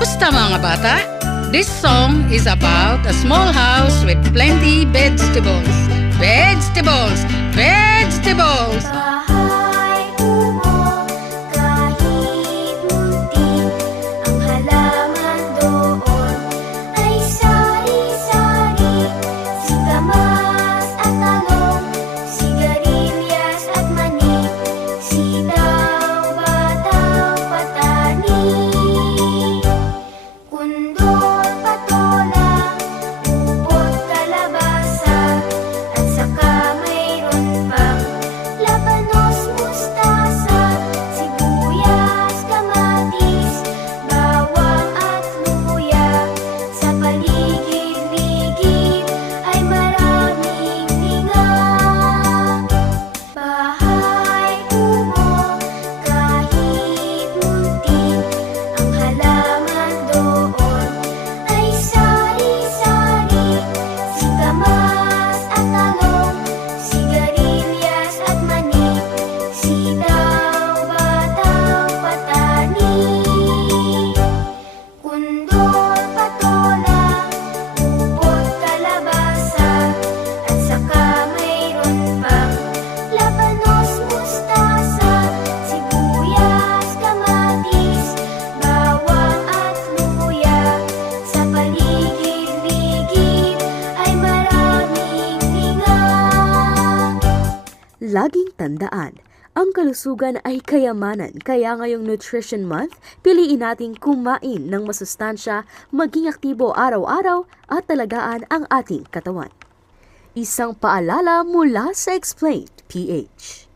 Kamusta mga bata? This song is about a small house with plenty vegetables. Vegetables! Vegetables! Bahay kubo, kahit muntik, ang halaman doon ay sari-sari. Singkamas at talong, sigarilyas at mani, sitaw, bataw, patani, kundol, patola, upot, kalabasa, at saka mayroon pang labanos, mustasa, sibuyas, kamatis, bawang at luya. Sa paligid-ligid ay maraming tinga. Bahay kubo, kahit muntik, ang halaman doon ay sari-sari. Singkamas at talong, sigarilyas at mani, sitaw, bataw, patani, kundol, patola, upot, kalabasa, at saka mayroon pang labanos, mustasa, sibuyas, kamatis, bawang at luya. Sa paligid-ligid ay maraming tinga. Laging tandaan, ang kalusugan ay kayamanan, kaya ngayong Nutrition Month, piliin nating kumain ng masustansya, maging aktibo araw-araw at talagaan ang ating katawan. Isang paalala mula sa Explained PH.